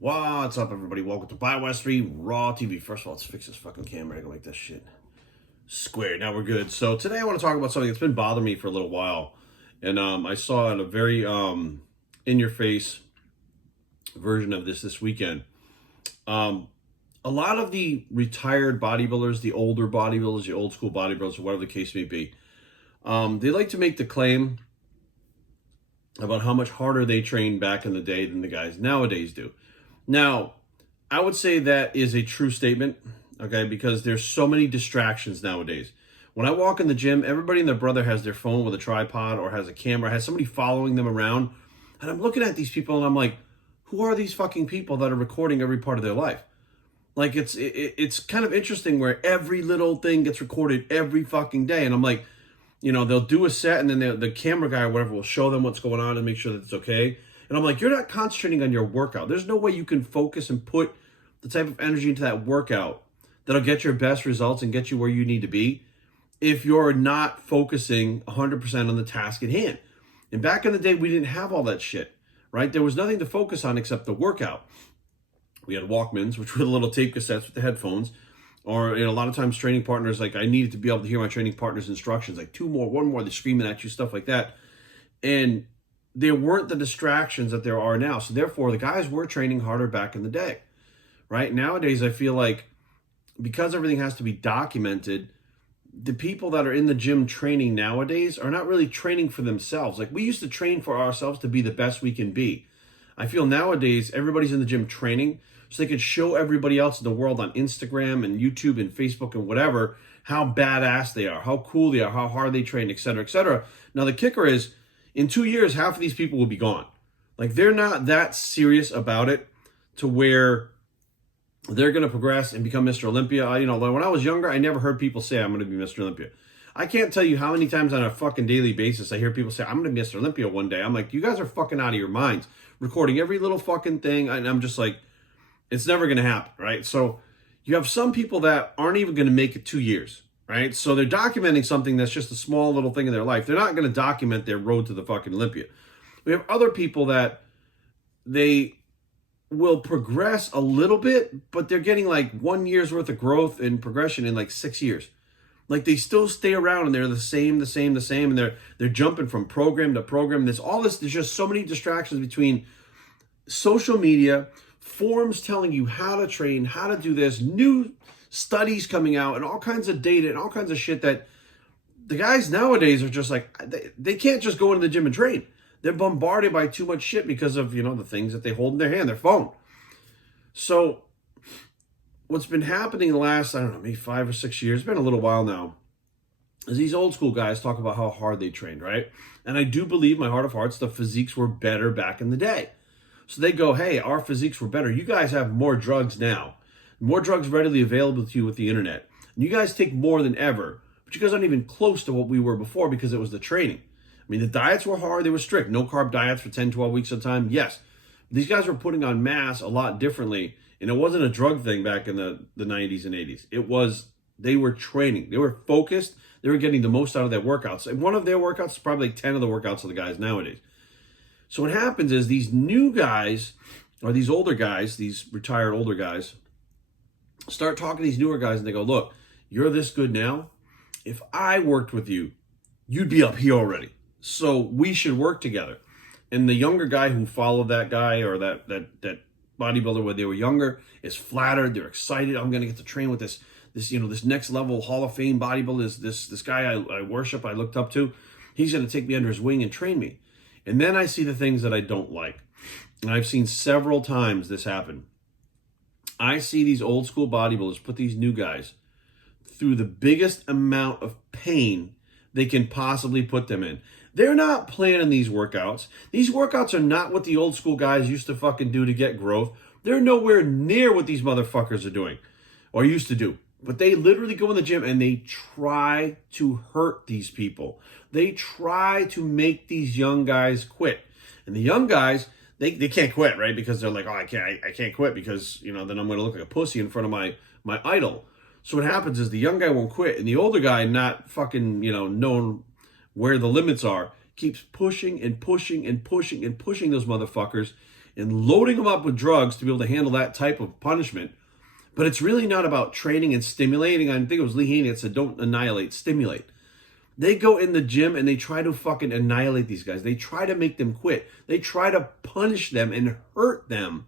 What's up, everybody? Welcome to By West 3 Raw TV. First of all, let's fix this fucking camera. I can make this shit square. Now we're good. So today I want to talk about something that's been bothering me for a little while. And I saw in a very in-your-face version of this weekend. A lot of the retired bodybuilders, the older bodybuilders, the old school bodybuilders, or whatever the case may be, they like to make the claim about how much harder they trained back in the day than the guys nowadays do. Now, I would say that is a true statement, okay, because there's so many distractions nowadays. When I walk in the gym, everybody and their brother has their phone with a tripod or has a camera, has somebody following them around, and I'm looking at these people and I'm like, who are these fucking people that are recording every part of their life? Like, it's kind of interesting where every little thing gets recorded every fucking day, and I'm like, you know, they'll do a set and then the camera guy or whatever will show them what's going on and make sure that it's okay. And I'm like, you're not concentrating on your workout. There's no way you can focus and put the type of energy into that workout that'll get your best results and get you where you need to be if you're not focusing 100% on the task at hand. And back in the day, we didn't have all that shit, right? There was nothing to focus on except the workout. We had Walkmans, which were the little tape cassettes with the headphones. Or, you know, a lot of times training partners, like I needed to be able to hear my training partner's instructions, like two more, one more, they're screaming at you, stuff like that. And there weren't the distractions that there are now. So therefore, the guys were training harder back in the day, right? Nowadays, I feel like because everything has to be documented, the people that are in the gym training nowadays are not really training for themselves. Like we used to train for ourselves to be the best we can be. I feel nowadays, everybody's in the gym training so they could show everybody else in the world on Instagram and YouTube and Facebook and whatever how badass they are, how cool they are, how hard they train, et cetera, et cetera. Now, the kicker is, in 2 years, half of these people will be gone. Like, they're not that serious about it to where they're going to progress and become Mr. Olympia. You know, when I was younger, I never heard people say, I'm going to be Mr. Olympia. I can't tell you how many times on a fucking daily basis I hear people say, I'm going to be Mr. Olympia one day. I'm like, you guys are fucking out of your minds, recording every little fucking thing. And I'm just like, it's never going to happen, right? So you have some people that aren't even going to make it 2 years, right? So they're documenting something that's just a small little thing in their life. They're not going to document their road to the fucking Olympia. We have other people that they will progress a little bit, but they're getting like 1 year's worth of growth and progression in like 6 years. Like they still stay around and they're the same, and they're jumping from program to program. There's just so many distractions between social media, forums telling you how to train, how to do this, new studies coming out, and all kinds of data and all kinds of shit that the guys nowadays are just like, they can't just go into the gym and train. They're bombarded by too much shit because of, you know, the things that they hold in their hand, their phone. So what's been happening the last, I don't know, maybe 5 or 6 years, it's been a little while now, is these old school guys talk about how hard they trained, right? And I do believe, my heart of hearts, the physiques were better back in the day. So they go, hey, our physiques were better. You guys have more drugs now. More drugs readily available to you with the internet. And you guys take more than ever. But you guys aren't even close to what we were before because it was the training. I mean, the diets were hard. They were strict. No carb diets for 10, 12 weeks at a time. Yes. These guys were putting on mass a lot differently. And it wasn't a drug thing back in the 90s and 80s. It was, they were training. They were focused. They were getting the most out of their workouts. And one of their workouts is probably like 10 of the workouts of the guys nowadays. So what happens is these new guys, or these older guys, these retired older guys, start talking to these newer guys and they go, look, you're this good now. If I worked with you, you'd be up here already. So we should work together. And the younger guy who followed that guy or that bodybuilder when they were younger is flattered. They're excited. I'm going to get to train with this next level Hall of Fame bodybuilder, this guy I worship, I looked up to. He's going to take me under his wing and train me. And then I see the things that I don't like. And I've seen several times this happen. I see these old school bodybuilders put these new guys through the biggest amount of pain they can possibly put them in. They're not planning these workouts. These workouts are not what the old school guys used to fucking do to get growth. They're nowhere near what these motherfuckers are doing or used to do. But they literally go in the gym and they try to hurt these people. They try to make these young guys quit. And the young guys, they can't quit, right? Because they're like, oh, I can't quit because, you know, then I'm going to look like a pussy in front of my idol. So what happens is the young guy won't quit. And the older guy, not fucking, you know, knowing where the limits are, keeps pushing and pushing and pushing and pushing those motherfuckers and loading them up with drugs to be able to handle that type of punishment. But it's really not about training and stimulating. I think it was Lee Haney that said, don't annihilate, stimulate. They go in the gym and they try to fucking annihilate these guys. They try to make them quit. They try to punish them and hurt them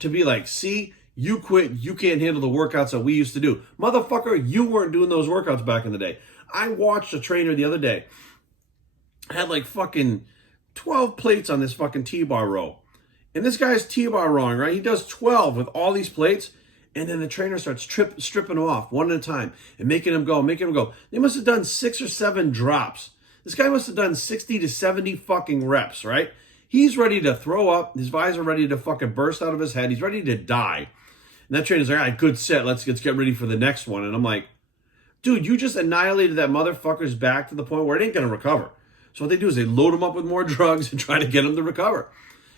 to be like, see, you quit. You can't handle the workouts that we used to do. Motherfucker, you weren't doing those workouts back in the day. I watched a trainer the other day. Had like fucking 12 plates on this fucking T-bar row. And this guy's T-bar rowing, right? He does 12 with all these plates. And then the trainer starts stripping them off one at a time and making them go. They must have done 6 or 7 drops. This guy must have done 60 to 70 fucking reps, right? He's ready to throw up. His visor ready to fucking burst out of his head. He's ready to die. And that trainer's like, all right, good set. Let's get ready for the next one. And I'm like, dude, you just annihilated that motherfucker's back to the point where it ain't going to recover. So what they do is they load him up with more drugs and try to get him to recover.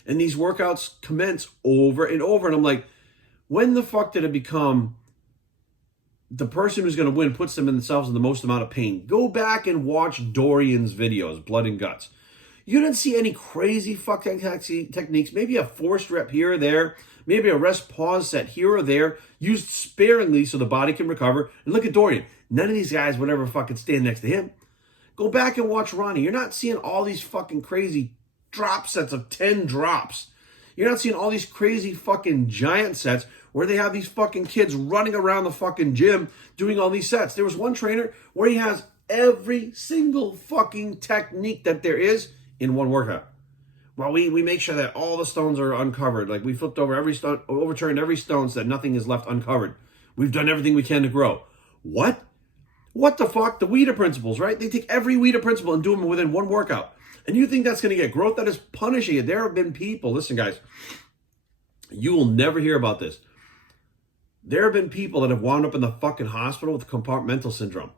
And these workouts commence over and over. And I'm like, when the fuck did it become the person who's going to win puts themselves in the most amount of pain? Go back and watch Dorian's videos, Blood and Guts. You didn't see any crazy fucking techniques. Maybe a forced rep here or there. Maybe a rest pause set here or there. Used sparingly so the body can recover. And look at Dorian. None of these guys would ever fucking stand next to him. Go back and watch Ronnie. You're not seeing all these fucking crazy drop sets of 10 drops. You're not seeing all these crazy fucking giant sets where they have these fucking kids running around the fucking gym doing all these sets. There was one trainer where he has every single fucking technique that there is in one workout. Well, we make sure that all the stones are uncovered. Like we flipped over every stone, overturned every stone so that nothing is left uncovered. We've done everything we can to grow. What? What the fuck? The WIDA principles, right? They take every WIDA principle and do them within one workout. And you think that's going to get growth? That is punishing it. There have been people, listen guys, you will never hear about this. There have been people that have wound up in the fucking hospital with compartmental syndrome,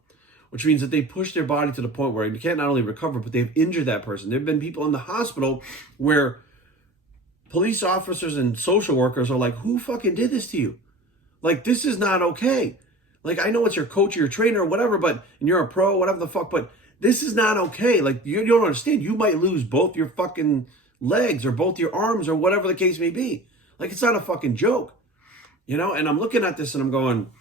which means that they push their body to the point where you can't not only recover, but they've injured that person. There have been people in the hospital where police officers and social workers are like, who fucking did this to you? Like, this is not okay. Like, I know it's your coach or your trainer or whatever, but, and you're a pro, whatever the fuck, but this is not okay. Like, you don't understand. You might lose both your fucking legs or both your arms or whatever the case may be. Like, it's not a fucking joke. You know, and I'm looking at this and I'm going,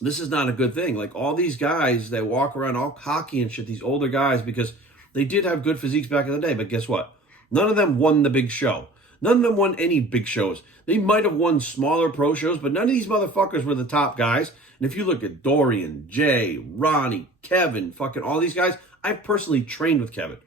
this is not a good thing. Like all these guys that walk around all cocky and shit, these older guys, because they did have good physiques back in the day, but guess what? None of them won the big show. None of them won any big shows. They might have won smaller pro shows, but none of these motherfuckers were the top guys. And if you look at Dorian, Jay, Ronnie, Kevin, fucking all these guys, I've personally trained with Kevin,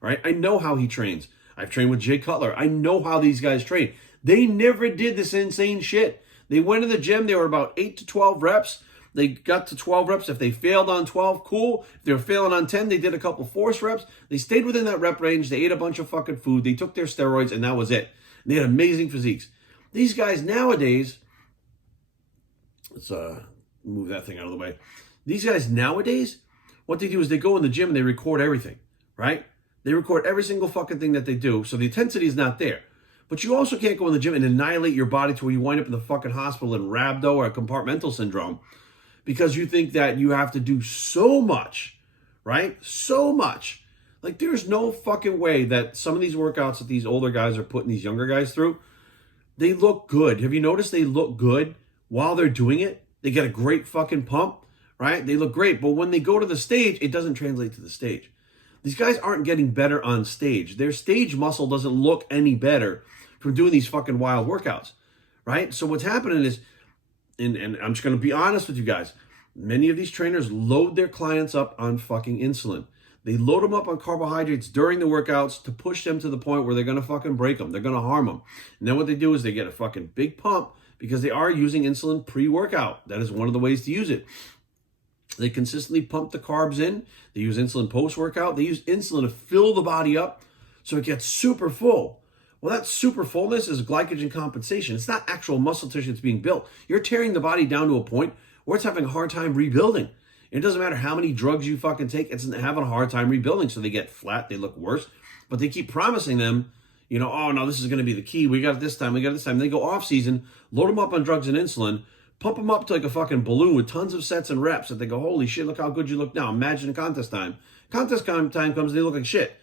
right? I know how he trains. I've trained with Jay Cutler. I know how these guys train. They never did this insane shit. They went to the gym. They were about 8 to 12 reps. They got to 12 reps. If they failed on 12, cool. If they were failing on 10, they did a couple force reps. They stayed within that rep range. They ate a bunch of fucking food. They took their steroids, and that was it. And they had amazing physiques. These guys nowadays, let's move that thing out of the way. These guys nowadays, what they do is they go in the gym and they record everything, right? They record every single fucking thing that they do, so the intensity is not there. But you also can't go in the gym and annihilate your body to where you wind up in the fucking hospital in rhabdo or compartmental syndrome because you think that you have to do so much, right? So much. Like, there's no fucking way that some of these workouts that these older guys are putting these younger guys through, they look good. Have you noticed they look good while they're doing it? They get a great fucking pump, right? They look great. But when they go to the stage, it doesn't translate to the stage. These guys aren't getting better on stage. Their stage muscle doesn't look any better from doing these fucking wild workouts, right? So what's happening is, and I'm just going to be honest with you guys, many of these trainers load their clients up on fucking insulin. They load them up on carbohydrates during the workouts to push them to the point where they're going to fucking break them. They're going to harm them. And then what they do is they get a fucking big pump because they are using insulin pre-workout. That is one of the ways to use it. They consistently pump the carbs in. They use insulin post-workout. They use insulin to fill the body up so it gets super full. Well, that super fullness is glycogen compensation. It's not actual muscle tissue that's being built. You're tearing the body down to a point where it's having a hard time rebuilding. It doesn't matter how many drugs you fucking take, it's having a hard time rebuilding. So they get flat, they look worse. But they keep promising them, you know, oh no, this is going to be the key. We got it this time, we got it this time. They go off season, load them up on drugs and insulin, pump them up to like a fucking balloon with tons of sets and reps that they go, holy shit, look how good you look now. Imagine a contest time. Contest time comes, they look like shit.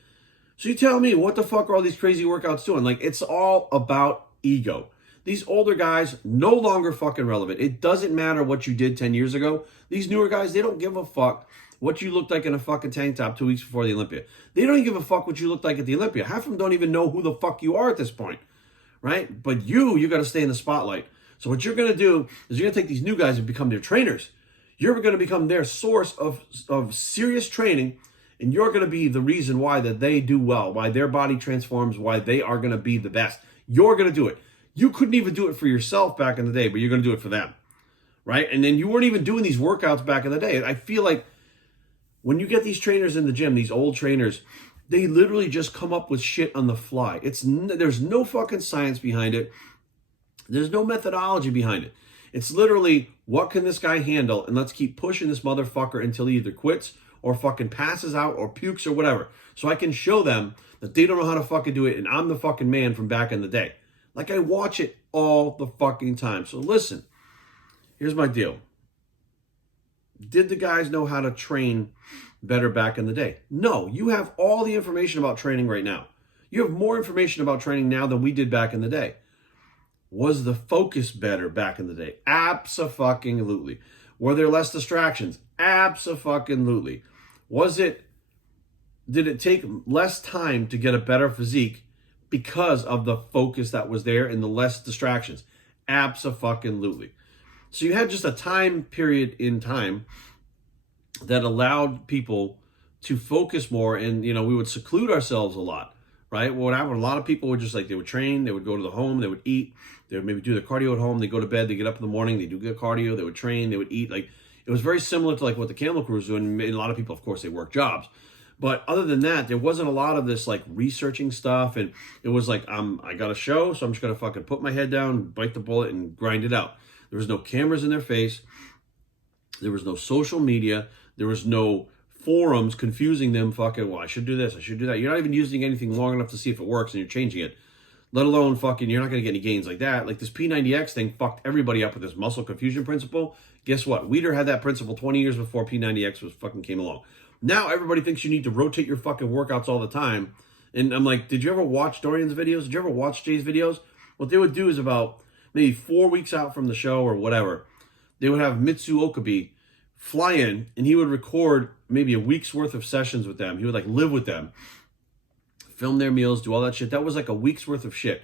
So you tell me, what the fuck are all these crazy workouts doing? Like, it's all about ego. These older guys, no longer fucking relevant. It doesn't matter what you did 10 years ago. These newer guys, they don't give a fuck what you looked like in a fucking tank top 2 weeks before the Olympia. They don't even give a fuck what you looked like at the Olympia. Half of them don't even know who the fuck you are at this point, right? But you got to stay in the spotlight. So what you're going to do is you're going to take these new guys and become their trainers. You're going to become their source of serious training, and you're going to be the reason why that they do well, why their body transforms, why they are going to be the best. You're going to do it. You couldn't even do it for yourself back in the day, but you're going to do it for them, right? And then you weren't even doing these workouts back in the day. I feel like when you get these trainers in the gym, these old trainers, they literally just come up with shit on the fly. There's no fucking science behind it. There's no methodology behind it. It's literally, what can this guy handle? And let's keep pushing this motherfucker until he either quits or fucking passes out or pukes or whatever. So I can show them that they don't know how to fucking do it, and I'm the fucking man from back in the day. Like, I watch it all the fucking time. So listen, here's my deal. Did the guys know how to train better back in the day? No. You have all the information about training right now. You have more information about training now than we did back in the day. Was the focus better back in the day? Abso-fucking-lutely. Were there less distractions? Abso-fucking-lutely. Did it take less time to get a better physique because of the focus that was there and the less distractions? Abso-fucking-lutely. So you had just a time period in time that allowed people to focus more, and, you know, we would seclude ourselves a lot, right? What happened, a lot of people would just, like, they would train, they would go to the home, they would eat, they would maybe do their cardio at home, they go to bed, they get up in the morning, they do good cardio, they would train, they would eat. Like, it was very similar to like what the Camel Crew was doing. And a lot of people, of course, they work jobs. But other than that, there wasn't a lot of this like researching stuff. And it was like, I got a show, so I'm just going to fucking put my head down, bite the bullet, and grind it out. There was no cameras in their face. There was no social media. There was no forums confusing them fucking, well, I should do this, I should do that. You're not even using anything long enough to see if it works, and you're changing it. Let alone fucking, you're not going to get any gains like that. Like this P90X thing fucked everybody up with this muscle confusion principle. Guess what? Weider had that principle 20 years before P90X was fucking came along. Now everybody thinks you need to rotate your fucking workouts all the time. And I'm like, did you ever watch Dorian's videos? Did you ever watch Jay's videos? What they would do is about maybe 4 weeks out from the show or whatever, they would have Mitsu Okabe fly in, and he would record maybe a week's worth of sessions with them. He would like live with them, film their meals, do all that shit. That was like a week's worth of shit.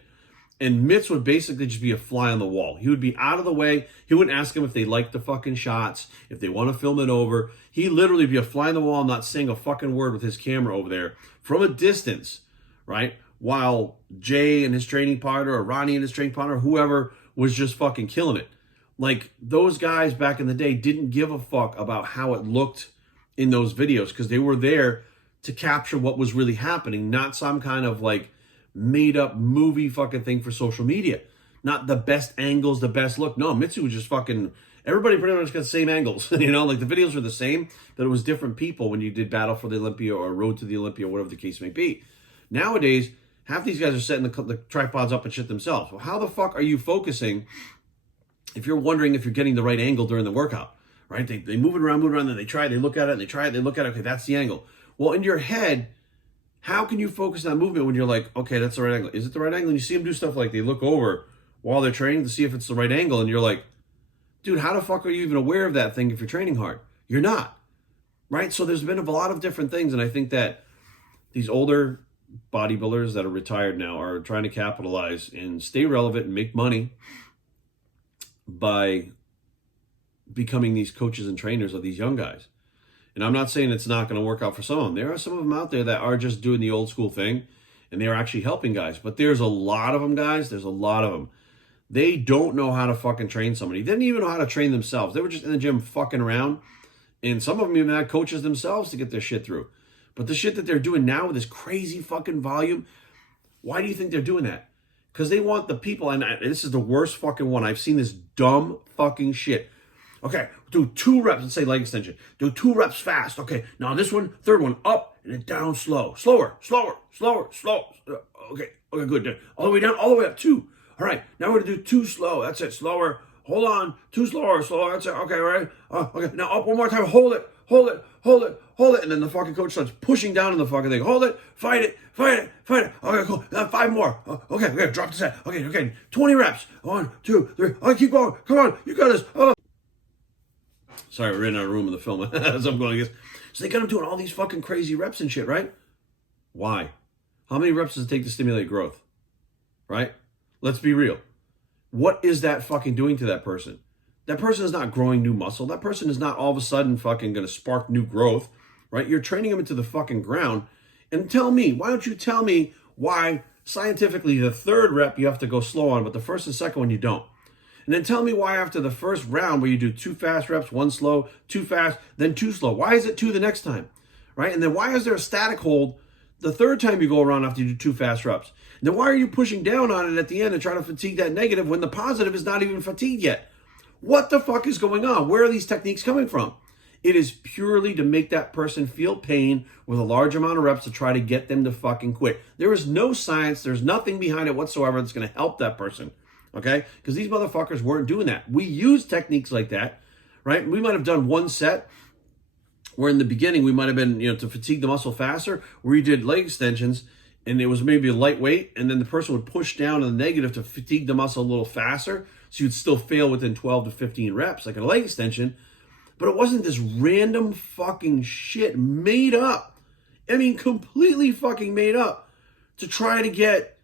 And Mitz would basically just be a fly on the wall. He would be out of the way. He wouldn't ask them if they liked the fucking shots, if they want to film it over. He literally be a fly on the wall, not saying a fucking word with his camera over there from a distance, right? While Jay and his training partner, or Ronnie and his training partner, whoever was just fucking killing it. Like, those guys back in the day didn't give a fuck about how it looked in those videos because they were there to capture what was really happening, not some kind of like made up movie fucking thing for social media. Not the best angles, the best look. No, Mitsu was just fucking, everybody pretty much got the same angles. You know, like the videos were the same, but it was different people when you did Battle for the Olympia or Road to the Olympia, whatever the case may be. Nowadays, half these guys are setting the tripods up and shit themselves. Well, how the fuck are you focusing if you're wondering if you're getting the right angle during the workout, right? They move it around, then they try it, they look at it, and they try it, they look at it, okay, that's the angle. Well, in your head, how can you focus on that movement when you're like, okay, that's the right angle? Is it the right angle? And you see them do stuff like they look over while they're training to see if it's the right angle, and you're like, dude, how the fuck are you even aware of that thing if you're training hard? You're not, right? So there's been a lot of different things, and I think that these older bodybuilders that are retired now are trying to capitalize and stay relevant and make money by becoming these coaches and trainers of these young guys. And I'm not saying it's not going to work out for some of them. There are some of them out there that are just doing the old school thing, and they're actually helping guys. But there's a lot of them, guys. There's a lot of them. They don't know how to fucking train somebody. They didn't even know how to train themselves. They were just in the gym fucking around. And some of them even had coaches themselves to get their shit through. But the shit that they're doing now with this crazy fucking volume, why do you think they're doing that? Because they want the people, and this is the worst fucking one. I've seen this dumb fucking shit. Okay, do 2 reps, let's say leg extension. Do 2 reps fast. Okay, now this one, third one, up and then down slow. Slower. Okay, good. All the way down, all the way up, 2. All right, now we're gonna do 2 slow. That's it, slower. Hold on, 2 slower. That's it. Okay, all right. Okay, now up one more time. Hold it. hold it. And then the fucking coach starts pushing down on the fucking thing. Hold it, fight it, fight it, fight it. Okay, cool. 5 more. Okay, drop the set. Okay, 20 reps. 1, 2, 3. Okay, keep going. Come on, you got this. Sorry, we're in our room in the film as I'm going. So they got him doing all these fucking crazy reps and shit, right? Why? How many reps does it take to stimulate growth? Right? Let's be real. What is that fucking doing to that person? That person is not growing new muscle. That person is not all of a sudden fucking going to spark new growth, right? You're training them into the fucking ground. And why don't you tell me why scientifically the 3rd rep you have to go slow on, but the 1st and 2nd one you don't? And then tell me why after the 1st round where you do 2 fast reps, 1 slow, 2 fast, then 2 slow, why is it 2 the next time, right? And then why is there a static hold the 3rd time you go around after you do 2 fast reps? And then why are you pushing down on it at the end and trying to fatigue that negative when the positive is not even fatigued yet? What the fuck is going on? Where are these techniques coming from? It is purely to make that person feel pain with a large amount of reps to try to get them to fucking quit. There is no science. There's nothing behind it whatsoever that's going to help that person. Okay? Because these motherfuckers weren't doing that. We use techniques like that, right? We might have done 1 set where in the beginning we might have been, to fatigue the muscle faster, where you did leg extensions and it was maybe a lightweight, and then the person would push down on the negative to fatigue the muscle a little faster, so you'd still fail within 12 to 15 reps, like a leg extension. But it wasn't this random fucking shit made up. I mean, completely fucking made up to try to get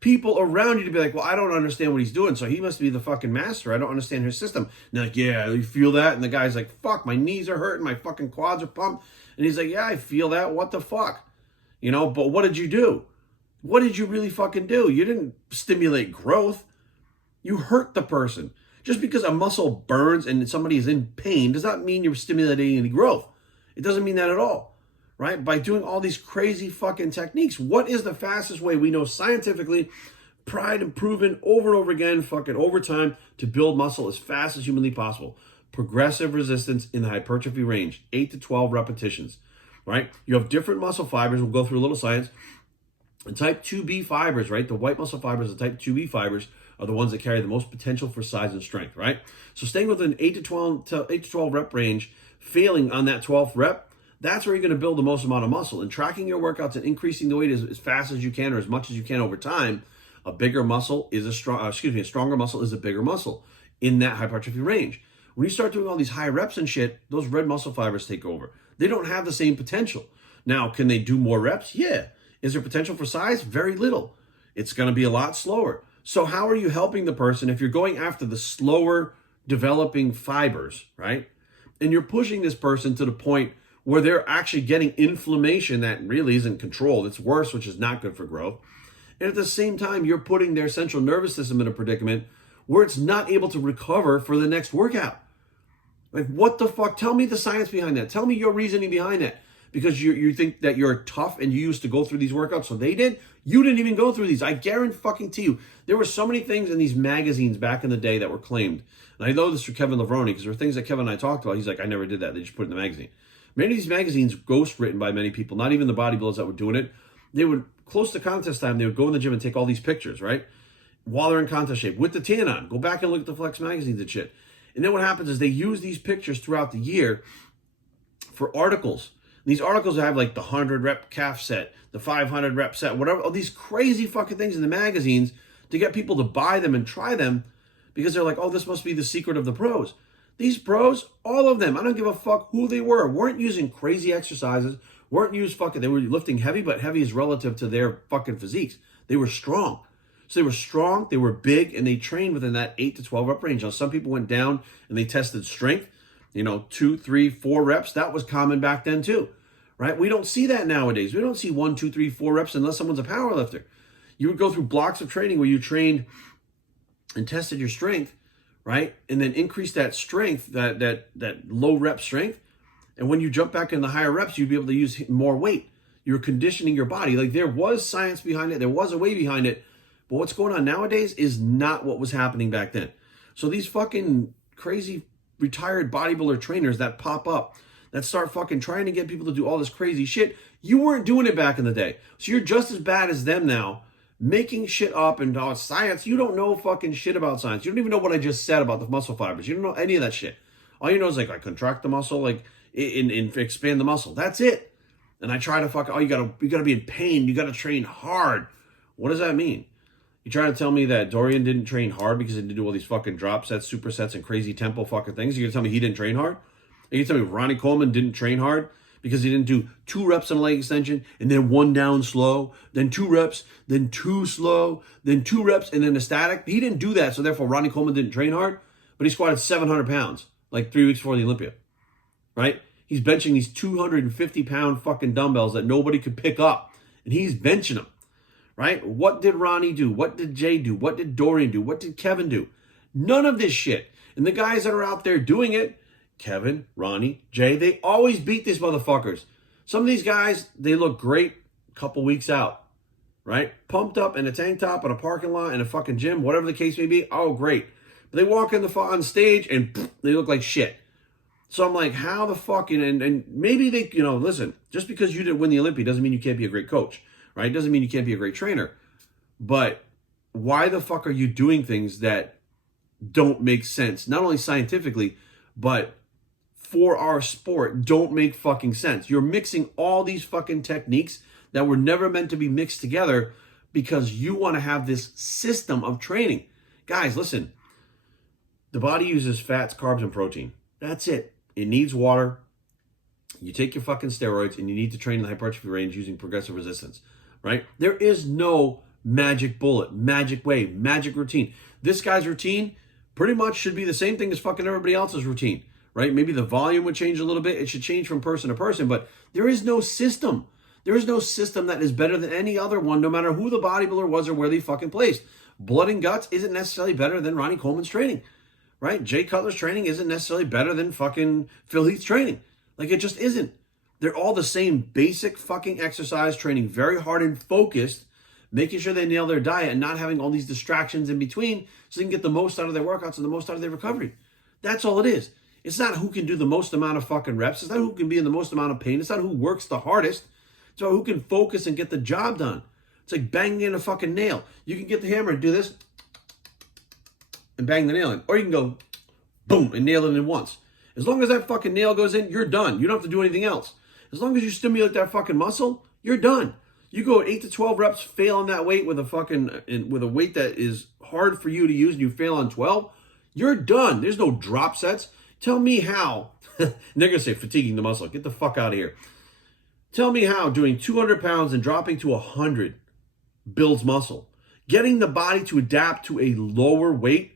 people around you to be like, well, I don't understand what he's doing, so he must be the fucking master. I don't understand his system. And they're like, yeah, you feel that? And the guy's like, fuck, my knees are hurting, my fucking quads are pumped. And he's like, yeah, I feel that. What the fuck? But what did you do? What did you really fucking do? You didn't stimulate growth. You hurt the person. Just because a muscle burns and somebody is in pain does not mean you're stimulating any growth. It doesn't mean that at all, right? By doing all these crazy fucking techniques, what is the fastest way we know scientifically, tried and proven over and over again, fucking over time, to build muscle as fast as humanly possible? Progressive resistance in the hypertrophy range, 8 to 12 repetitions, right? You have different muscle fibers. We'll go through a little science. And type 2B fibers, right? The white muscle fibers, the type 2B fibers, are the ones that carry the most potential for size and strength, right? So staying within 8 to 12 rep range, failing on that 12th rep, that's where you're going to build the most amount of muscle. And tracking your workouts and increasing the weight as fast as you can or as much as you can over time, a bigger muscle is a stronger muscle is a bigger muscle in that hypertrophy range. When you start doing all these high reps and shit, those red muscle fibers take over. They don't have the same potential. Now, can they do more reps? Yeah. Is there potential for size? Very little. It's going to be a lot slower. So how are you helping the person if you're going after the slower developing fibers, right? And you're pushing this person to the point where they're actually getting inflammation that really isn't controlled. It's worse, which is not good for growth. And at the same time, you're putting their central nervous system in a predicament where it's not able to recover for the next workout. Like, what the fuck? Tell me the science behind that. Tell me your reasoning behind that. Because you think that you're tough and you used to go through these workouts, so they did. You didn't even go through these. I guarantee you, there were so many things in these magazines back in the day that were claimed. And I know this for Kevin Levrone because there were things that Kevin and I talked about. He's like, I never did that. They just put it in the magazine. Many of these magazines, ghost written by many people, not even the bodybuilders that were doing it. They would, close to contest time, they would go in the gym and take all these pictures, right? While they're in contest shape, with the tan on. Go back and look at the Flex magazines and shit. And then what happens is they use these pictures throughout the year for articles. These articles have like the 100 rep calf set, the 500 rep set, whatever, all these crazy fucking things in the magazines to get people to buy them and try them because they're like, oh, this must be the secret of the pros. These pros, all of them, I don't give a fuck who they were, weren't using crazy exercises, they were lifting heavy, but heavy is relative to their fucking physiques. They were strong. So they were strong, they were big, and they trained within that 8 to 12 rep range. Now, some people went down and they tested strength, 2, 3, 4 reps. That was common back then too. Right? We don't see that nowadays. We don't see 1, 2, 3, 4 reps unless someone's a power lifter. You would go through blocks of training where you trained and tested your strength, right? And then increase that strength, that low rep strength. And when you jump back in the higher reps, you'd be able to use more weight. You're conditioning your body. Like, there was science behind it. There was a way behind it. But what's going on nowadays is not what was happening back then. So these fucking crazy retired bodybuilder trainers that pop up, that start fucking trying to get people to do all this crazy shit. You weren't doing it back in the day. So you're just as bad as them now, making shit up and science. You don't know fucking shit about science. You don't even know what I just said about the muscle fibers. You don't know any of that shit. All you know is like, I contract the muscle. Like, and expand the muscle. That's it. And I try to you gotta be in pain. You gotta train hard. What does that mean? You trying to tell me that Dorian didn't train hard because he didn't do all these fucking drop sets, supersets, and crazy tempo fucking things? You're gonna tell me he didn't train hard? Are you gonna tell me Ronnie Coleman didn't train hard because he didn't do 2 reps on a leg extension and then 1 down slow, then 2 reps, then 2 slow, then 2 reps, and then a static? He didn't do that, so therefore Ronnie Coleman didn't train hard, but he squatted 700 pounds like 3 weeks before the Olympia, right? He's benching these 250-pound fucking dumbbells that nobody could pick up, and he's benching them, right? What did Ronnie do? What did Jay do? What did Dorian do? What did Kevin do? None of this shit. And the guys that are out there doing it, Kevin, Ronnie, Jay, they always beat these motherfuckers. Some of these guys, they look great a couple weeks out, right? Pumped up in a tank top in a parking lot in a fucking gym, whatever the case may be. Oh, great. But they walk on stage and they look like shit. So I'm like, how the fuck, and maybe they, listen, just because you didn't win the Olympia doesn't mean you can't be a great coach, right? Doesn't mean you can't be a great trainer. But why the fuck are you doing things that don't make sense? Not only scientifically, but for our sport, don't make fucking sense. You're mixing all these fucking techniques that were never meant to be mixed together because you want to have this system of training. Guys, listen, the body uses fats, carbs, and protein. That's it. It needs water. You take your fucking steroids and you need to train in the hypertrophy range using progressive resistance, right? There is no magic bullet, magic way, magic routine. This guy's routine pretty much should be the same thing as fucking everybody else's routine, right? Maybe the volume would change a little bit. It should change from person to person, but there is no system. There is no system that is better than any other one, no matter who the bodybuilder was or where they fucking placed. Blood and guts isn't necessarily better than Ronnie Coleman's training, right? Jay Cutler's training isn't necessarily better than fucking Phil Heath's training. Like, it just isn't. They're all the same basic fucking exercise, training very hard and focused, making sure they nail their diet and not having all these distractions in between so they can get the most out of their workouts and the most out of their recovery. That's all it is. It's not who can do the most amount of fucking reps. It's not who can be in the most amount of pain. It's not who works the hardest. It's about who can focus and get the job done. It's like banging in a fucking nail. You can get the hammer and do this and bang the nail in. Or you can go boom and nail it in once. As long as that fucking nail goes in, you're done. You don't have to do anything else. As long as you stimulate that fucking muscle, you're done. You go 8 to 12 reps, fail on that weight with a weight that is hard for you to use, and you fail on 12, you're done. There's no drop sets. Tell me how. They're going to say fatiguing the muscle. Get the fuck out of here. Tell me how doing 200 pounds and dropping to 100 builds muscle. Getting the body to adapt to a lower weight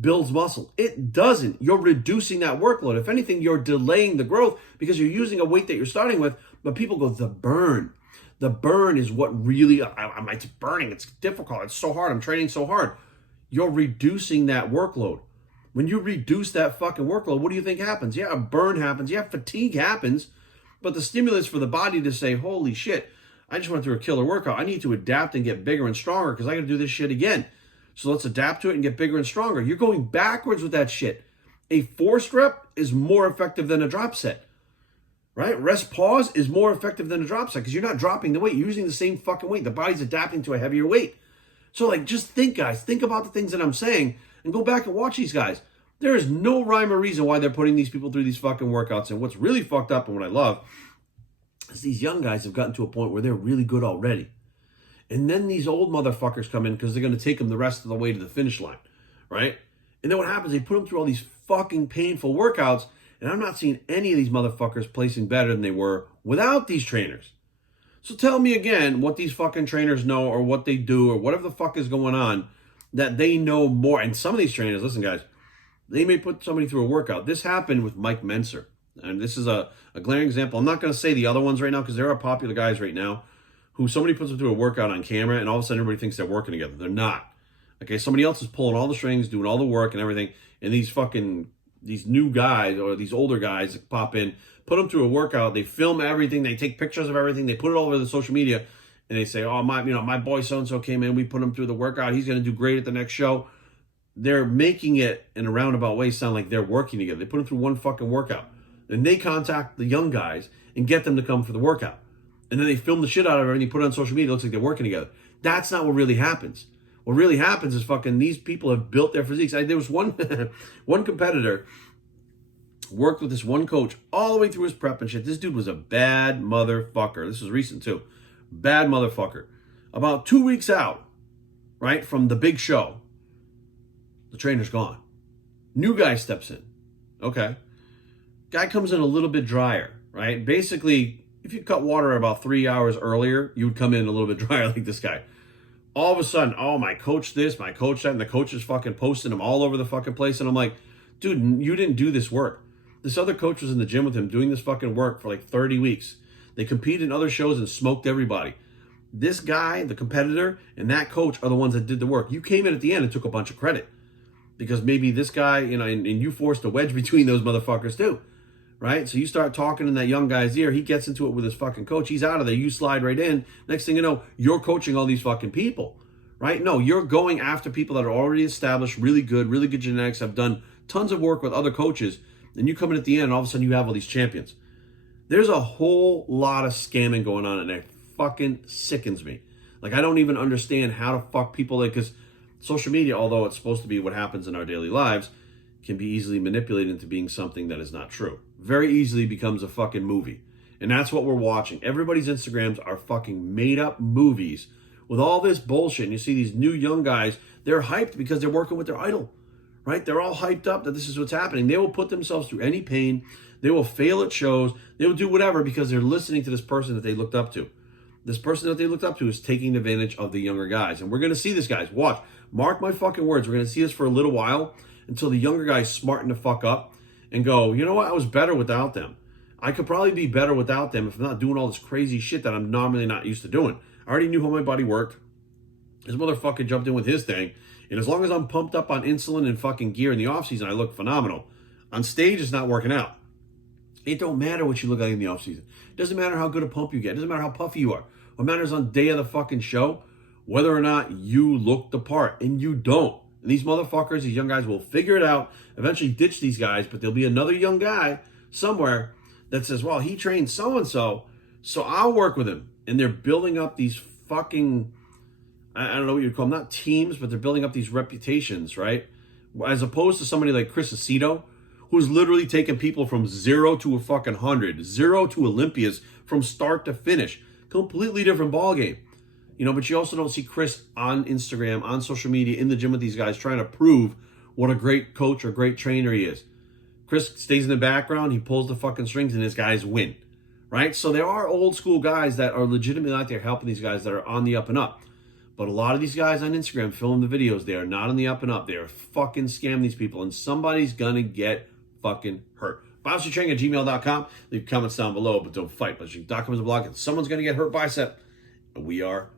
builds muscle. It doesn't. You're reducing that workload. If anything, you're delaying the growth because you're using a weight that you're starting with. But people go, the burn. The burn is what really, it's burning. It's difficult. It's so hard. I'm training so hard. You're reducing that workload. When you reduce that fucking workload, what do you think happens? Yeah, a burn happens. Yeah, fatigue happens. But the stimulus for the body to say, holy shit, I just went through a killer workout. I need to adapt and get bigger and stronger because I got to do this shit again. So let's adapt to it and get bigger and stronger. You're going backwards with that shit. A forced rep is more effective than a drop set, right? Rest pause is more effective than a drop set because you're not dropping the weight. You're using the same fucking weight. The body's adapting to a heavier weight. So like, just think, guys. Think about the things that I'm saying and go back and watch these guys. There is no rhyme or reason why they're putting these people through these fucking workouts. And what's really fucked up and what I love is these young guys have gotten to a point where they're really good already. And then these old motherfuckers come in because they're going to take them the rest of the way to the finish line, right? And then what happens, they put them through all these fucking painful workouts, and I'm not seeing any of these motherfuckers placing better than they were without these trainers. So tell me again what these fucking trainers know or what they do or whatever the fuck is going on that they know more. And some of these trainers, listen, guys, they may put somebody through a workout. This happened with Mike Menser, and this is a glaring example. I'm not going to say the other ones right now because there are popular guys right now who somebody puts them through a workout on camera and all of a sudden everybody thinks they're working together. They're not. Okay, somebody else is pulling all the strings, doing all the work and everything, and these new guys or these older guys pop in, put them through a workout, they film everything, they take pictures of everything, they put it all over the social media, and they say, oh, my boy so-and-so came in, we put him through the workout, he's going to do great at the next show. They're making it in a roundabout way sound like they're working together. They put them through one fucking workout. Then they contact the young guys and get them to come for the workout. And then they film the shit out of everything, put it on social media, it looks like they're working together. That's not what really happens. What really happens is fucking these people have built their physiques. There was one one competitor Worked with this one coach all the way through his prep and shit. This dude was a bad motherfucker. This was recent too. Bad motherfucker. About 2 weeks out, right, from the big show, the trainer's gone. New guy steps in. Okay. Guy comes in a little bit drier, right? Basically, if you cut water about 3 hours earlier, you would come in a little bit drier like this guy. All of a sudden, oh, my coach this, my coach that, and the coach is fucking posting him all over the fucking place. And I'm like, dude, you didn't do this work. This other coach was in the gym with him doing this fucking work for like 30 weeks. They competed in other shows and smoked everybody. This guy, the competitor, and that coach are the ones that did the work. You came in at the end and took a bunch of credit. Because maybe this guy, and you forced a wedge between those motherfuckers too. Right? So you start talking in that young guy's ear. He gets into it with his fucking coach. He's out of there. You slide right in. Next thing you know, you're coaching all these fucking people. Right? No, you're going after people that are already established, really good genetics, have done tons of work with other coaches. And you come in at the end, and all of a sudden you have all these champions. There's a whole lot of scamming going on, and it fucking sickens me. Like, I don't even understand how to fuck people, like, because social media, although it's supposed to be what happens in our daily lives, can be easily manipulated into being something that is not true. Very easily becomes a fucking movie. And that's what we're watching. Everybody's Instagrams are fucking made up movies with all this bullshit. And you see these new young guys, they're hyped because they're working with their idol. Right? They're all hyped up that this is what's happening. They will put themselves through any pain. They will fail at shows. They will do whatever because they're listening to this person that they looked up to. This person that they looked up to is taking advantage of the younger guys. And we're going to see this, guys. Watch. Mark my fucking words. We're going to see this for a little while until the younger guys smarten the fuck up and go, you know what? I was better without them. I could probably be better without them if I'm not doing all this crazy shit that I'm normally not used to doing. I already knew how my body worked. This motherfucker jumped in with his thing. And as long as I'm pumped up on insulin and fucking gear in the offseason, I look phenomenal. On stage, it's not working out. It don't matter what you look like in the offseason. It doesn't matter how good a pump you get. It doesn't matter how puffy you are. What matters on day of the fucking show, whether or not you look the part. And you don't. And these motherfuckers, these young guys will figure it out, eventually ditch these guys, but there'll be another young guy somewhere that says, well, he trained so-and-so, so I'll work with him. And they're building up these fucking, I don't know what you'd call them, not teams, but they're building up these reputations, right? As opposed to somebody like Chris Aceto, who's literally taken people from 0 to a fucking 100, 0 to Olympias from start to finish. Completely different ballgame. You know, but you also don't see Chris on Instagram, on social media, in the gym with these guys trying to prove what a great coach or great trainer he is. Chris stays in the background, he pulls the fucking strings, and his guys win, right? So there are old school guys that are legitimately out there helping these guys that are on the up and up. But a lot of these guys on Instagram film the videos. They are not on the up and up. They are fucking scam these people, and somebody's gonna get fucking hurt. BicePsTraining@gmail.com. Leave comments down below, but don't fight. BicePsTraining.com is a blog, and someone's gonna get hurt bicep. And we are